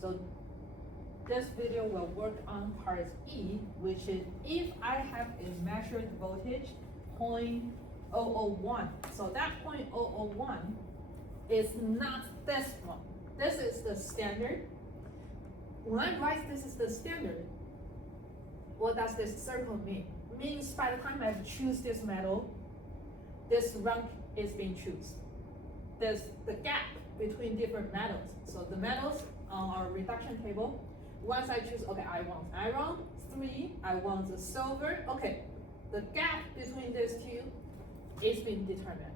So this video will work on part E, which is if I have a measured voltage 0.001. So that 0.001 is not this one. This is the standard. When I write this is the standard, what does this circle mean? It means by the time I choose this metal, this rank is being chosen. There's the gap between different metals. So the metals on our reduction table, once I choose, okay, I want iron, 3, I want the silver, okay, the gap between these two is being determined.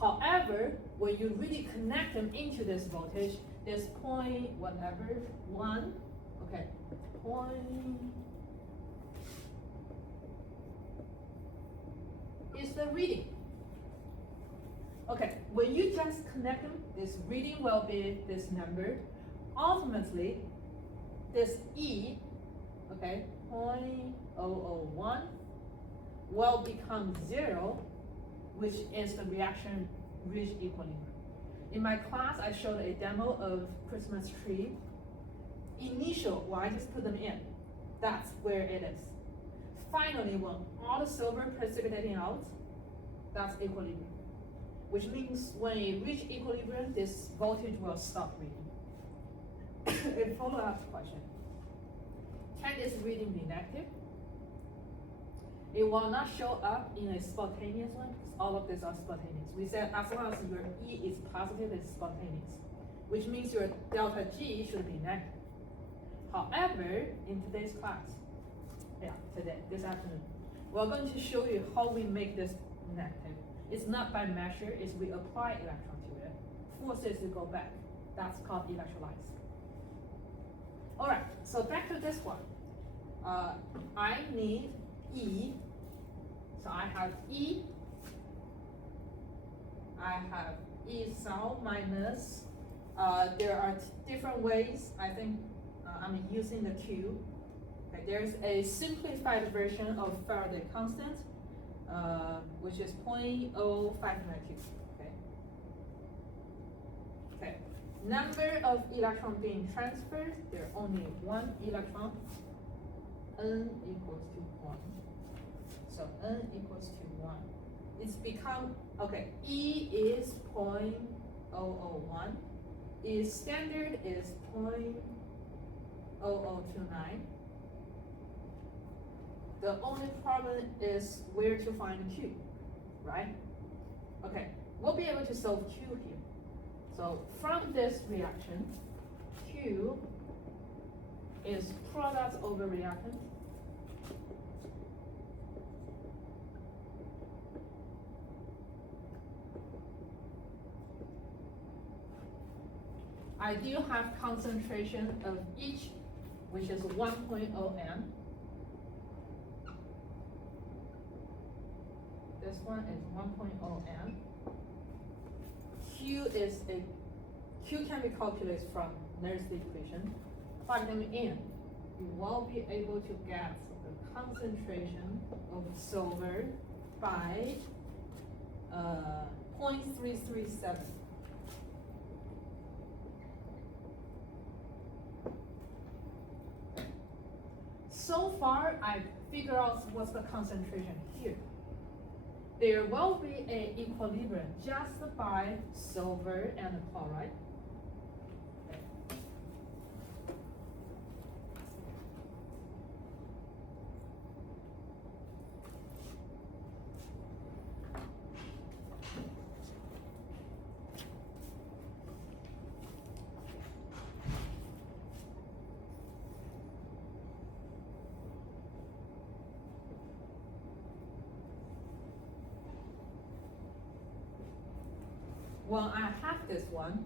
However, when you really connect them into this voltage, this point whatever, 1, okay, point is the reading. Okay, when you just connect them, this reading will be this number. Ultimately, this E, okay, 0.001 will become 0, which is the reaction reach equilibrium. In my class, I showed a demo of Christmas tree. Initial, well, I just put them in. That's where it is. Finally, when all the silver precipitating out, that's equilibrium. Which means when it reaches equilibrium, this voltage will stop reading. A follow-up question. Can this reading be negative? It will not show up in a spontaneous one, because all of these are spontaneous. We said as long as your E is positive, it's spontaneous, which means your delta G should be negative. However, in today's class, this afternoon, we're going to show you how we make this negative. It's not by measure, it's we apply electron to it, forces to go back. That's called electrolyze. All right, so back to this one. I need E, so I have E, I have E cell minus, there are different ways, I think I'm using the Q. Okay, there's a simplified version of Faraday constant, which is 0.059Q, okay? Okay, number of electrons being transferred, there's only one electron, N equals to 1. So N equals to 1. It's become, okay, E is 0.001. Its standard is 0.0029. The only problem is where to find Q, right? Okay, we'll be able to solve Q here. So from this reaction, Q is product over reactant. I do have concentration of each, which is 1.0 m. This one is 1.0 m. Q can be calculated from Nernst equation. Plug them in. You will be able to get the concentration of silver by 0.337. So far, I figured out what's the concentration here. There will be an equilibrium just by silver and chloride. Okay. When I have this one,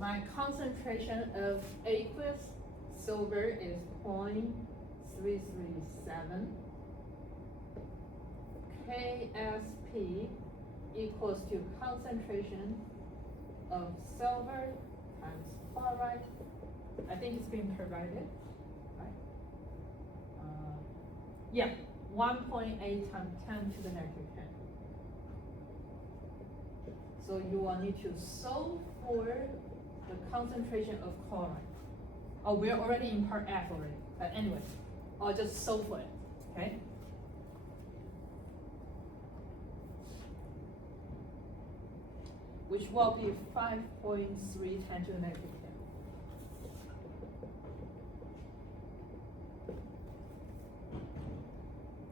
my concentration of aqueous silver is 0.337. Ksp equals to concentration of silver times chloride. I think it's been provided, right? Yeah, 1.8 times 10 to the negative 10. So you will need to solve for the concentration of chloride. Oh, we're already in part F already. But anyway, I'll just solve for it. Okay. Which will be 5.3 10 to the negative 10.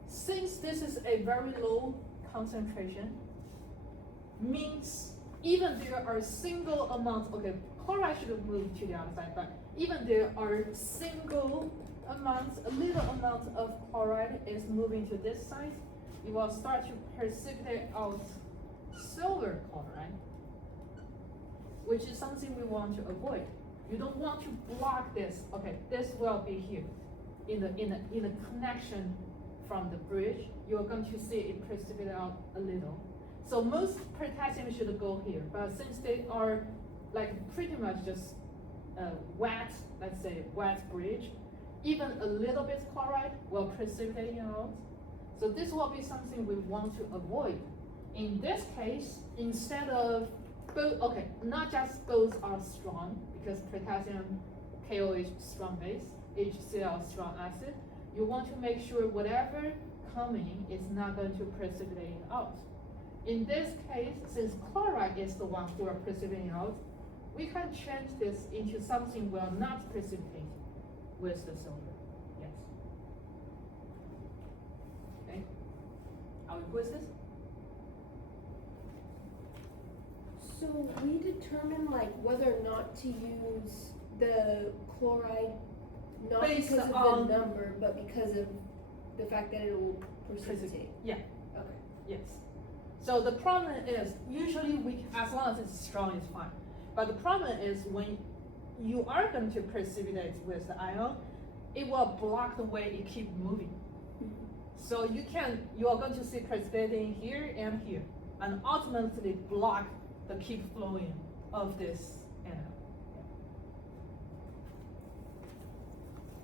Since this is a very low concentration, means even there are single amounts, okay, chloride should move to the other side, but even there are single amounts, a little amount of chloride is moving to this side, you will start to precipitate out silver chloride, which is something we want to avoid. You don't want to block this. Okay, this will be here in the connection from the bridge. You're going to see it precipitate out a little. So most potassium should go here, but since they are like pretty much just wet, let's say wet bridge, even a little bit chloride will precipitate out. So this will be something we want to avoid. In this case, instead of both, okay, not just both are strong, because potassium, KOH strong base, HCl strong acid, you want to make sure whatever coming is not going to precipitate out. In this case, since chloride is the one who are precipitating out, we can change this into something will not precipitate with the silver. Yes. Okay. Are we quiz this? So we determine like whether or not to use the chloride, not Based because of on- the number, but because of the fact that it will precipitate. Yeah. Okay. Yes. So the problem is usually we, as long as it's strong, it's fine. But the problem is when you are going to precipitate with the ion, it will block the way it keep moving. So you are going to see precipitating here and here, and ultimately block the keep flowing of this anode.